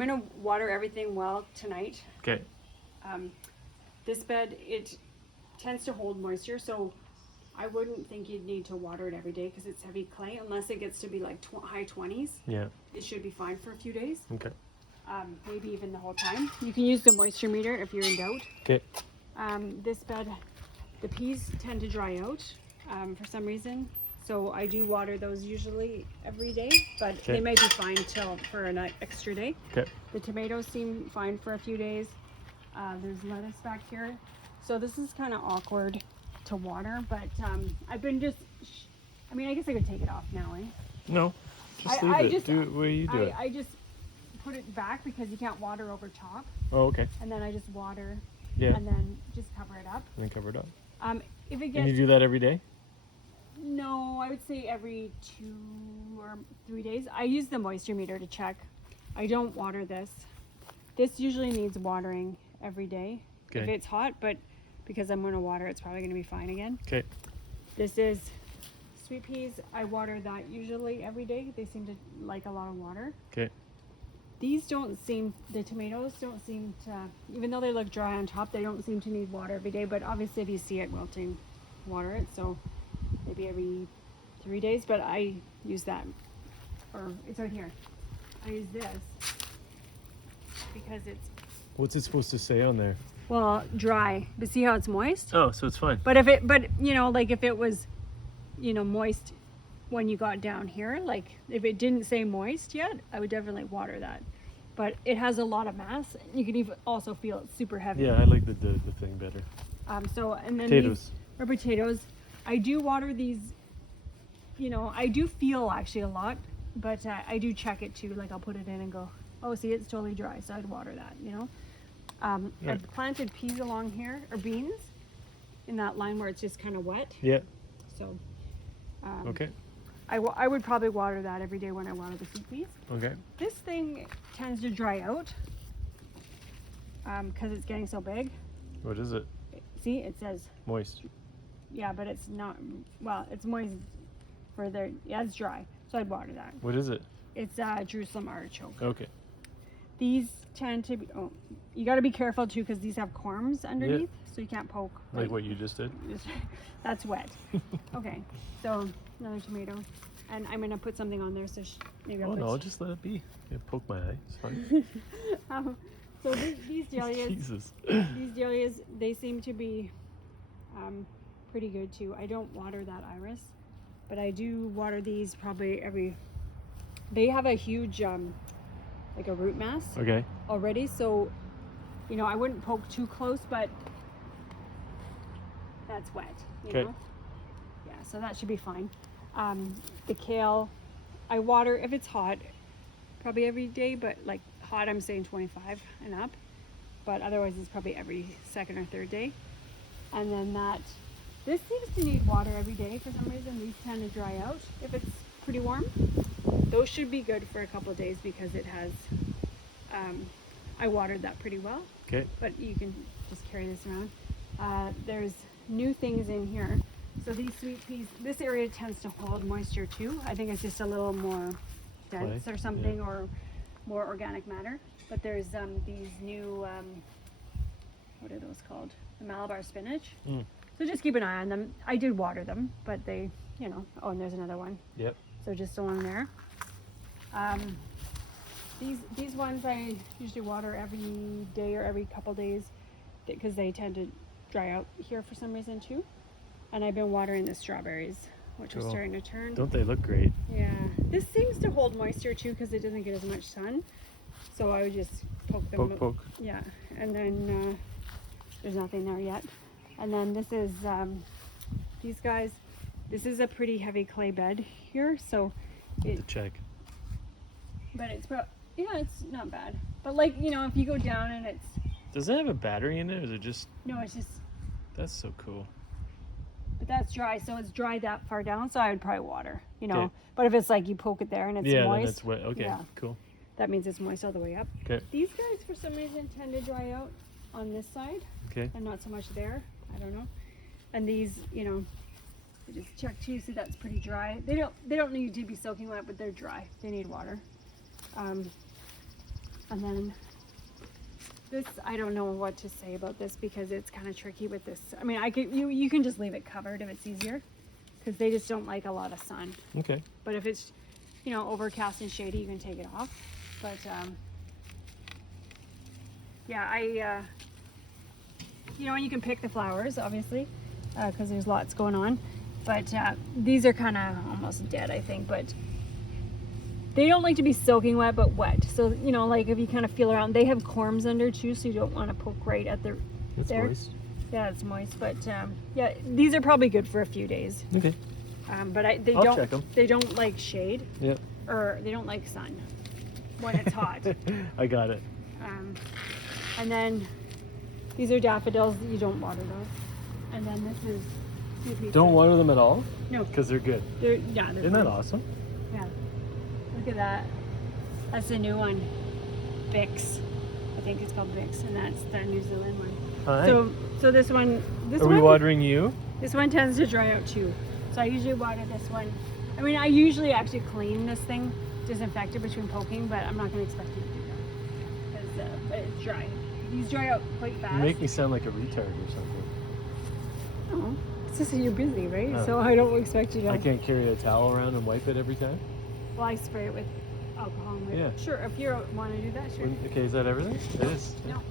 gonna water everything well tonight. Okay. This bed, it tends to hold moisture, so I wouldn't think you'd need to water it every day because it's heavy clay, unless it gets to be like high 20s. Yeah. It should be fine for a few days. Okay. Maybe even the whole time. You can use the moisture meter if you're in doubt. Okay. This bed, the peas tend to dry out for some reason. So I do water those usually every day, but they may be fine for an extra day. Okay. The tomatoes seem fine for a few days. There's lettuce back here. So this is kind of awkward to water, but I've been I mean, I guess I could take it off now, eh? No, just leave it. Do it where you do it. I just put it back because you can't water over top. Oh, okay. And then I just water. Yeah. And then just cover it up. And then cover it up. If it gets... And you do that every day? No, I would say every 2 or 3 days. I use the moisture meter to check. I don't water this. This usually needs watering every day if it's hot, but because I'm going to water, it's probably going to be fine again. Okay. This is sweet peas. I water that usually every day. They seem to like a lot of water. Okay. These the tomatoes don't seem to, even though they look dry on top, they don't seem to need water every day, but obviously if you see it wilting, water it. So maybe every 3 days, but I use that, or it's right here. I use this because it's... What's it supposed to say on there? Well, dry, but see how it's moist? Oh, so it's fine. But you know, like if it was, you know, moist when you got down here, like if it didn't say moist yet, I would definitely water that. But it has a lot of mass. You can even also feel it's super heavy. Yeah, I like the thing better. And then potatoes. These are potatoes. I do water these, you know, I do feel actually a lot, but I do check it too. Like I'll put it in and go, oh, see, it's totally dry, so I'd water that, you know. I've planted peas along here, or beans, in that line where it's just kind of wet. Yeah. So, okay. I would probably water that every day when I water the sweet peas. Okay. This thing tends to dry out because it's getting so big. What is it? See, it says moist. Yeah, but it's not, well, it's moist further. Yeah, it's dry, so I'd water that. What is it? It's Jerusalem artichoke. Okay. These tend to be, you got to be careful too because these have corms underneath, so you can't poke. Like what you just did? That's wet. Okay, so another tomato. And I'm going to put something on there, so maybe I'll no, just let it be. Yeah, poke my eye, it's fine. So these dahlias, Jesus. These dahlias, they seem to be pretty good too. I don't water that iris, but I do water these probably they have a huge like a root mass already, so you know I wouldn't poke too close, but that's wet, you know. Yeah, so that should be fine. The kale, I water if it's hot probably every day, but like hot I'm saying 25 and up, but otherwise it's probably every second or third day. And then this seems to need water every day for some reason. These tend to dry out if it's pretty warm. Those should be good for a couple of days because it has, I watered that pretty well. Okay. But you can just carry this around. There's new things in here. So these sweet peas, this area tends to hold moisture too. I think it's just a little more dense or something, or more organic matter. But there's these new, what are those called? The Malabar spinach. So just keep an eye on them. I did water them, but they, you know, oh, and there's another one. Yep. So just along there. These ones I usually water every day or every couple days because they tend to dry out here for some reason too. And I've been watering the strawberries, which are starting to turn. Don't they look great? Yeah. This seems to hold moisture too because it doesn't get as much sun. So I would just poke them. Poke. Yeah. And then there's nothing there yet. And then this is, these guys, this is a pretty heavy clay bed here. So to check. But it's, yeah, it's not bad. But like, you know, if you go down and it's... Does it have a battery in it, or is it just... No, it's just... That's so cool. But that's dry, so it's dry that far down, so I would probably water, you know. Okay. But if it's like you poke it there and it's moist... Yeah, then it's wet. Okay, cool. That means it's moist all the way up. Okay. These guys, for some reason, tend to dry out on this side. Okay. And not so much there. I don't know. And these, you know, I just check too, so that's pretty dry. They don't need to be soaking wet, but they're dry. They need water. And then this, I don't know what to say about this because it's kind of tricky with this. I mean, you can just leave it covered if it's easier, because they just don't like a lot of sun. Okay. But if it's, you know, overcast and shady, you can take it off. But yeah, you know, and you can pick the flowers, obviously, because there's lots going on. But these are kind of almost dead, I think. But they don't like to be soaking wet, but wet. So, you know, like if you kind of feel around, they have corms under too, so you don't want to poke right at the there. Moist. Yeah, it's moist. But yeah, these are probably good for a few days. Okay. But I'll check 'em. They don't like shade. Yep. Or they don't like sun when it's hot. I got it. And then these are daffodils. You don't water those. And then this is two pieces. Don't water them at all? No. Because they're good. They're Isn't that awesome? Yeah. Look at that. That's the new one. Bix. I think it's called Bix, and that's the New Zealand one. Hi. So this one. Are we watering you? This one tends to dry out too. So I usually water this one. I mean, I usually actually clean this thing, disinfect it between poking, but I'm not going to expect you to do that because it's dry. These dry out quite fast. You make me sound like a retard or something. Oh, it's just that you're busy, right? Oh. So I don't expect you to. I can't carry a towel around and wipe it every time? Well, I spray it with alcohol. Yeah. Sure, if you want to do that, sure. Okay, is that everything? It is. No.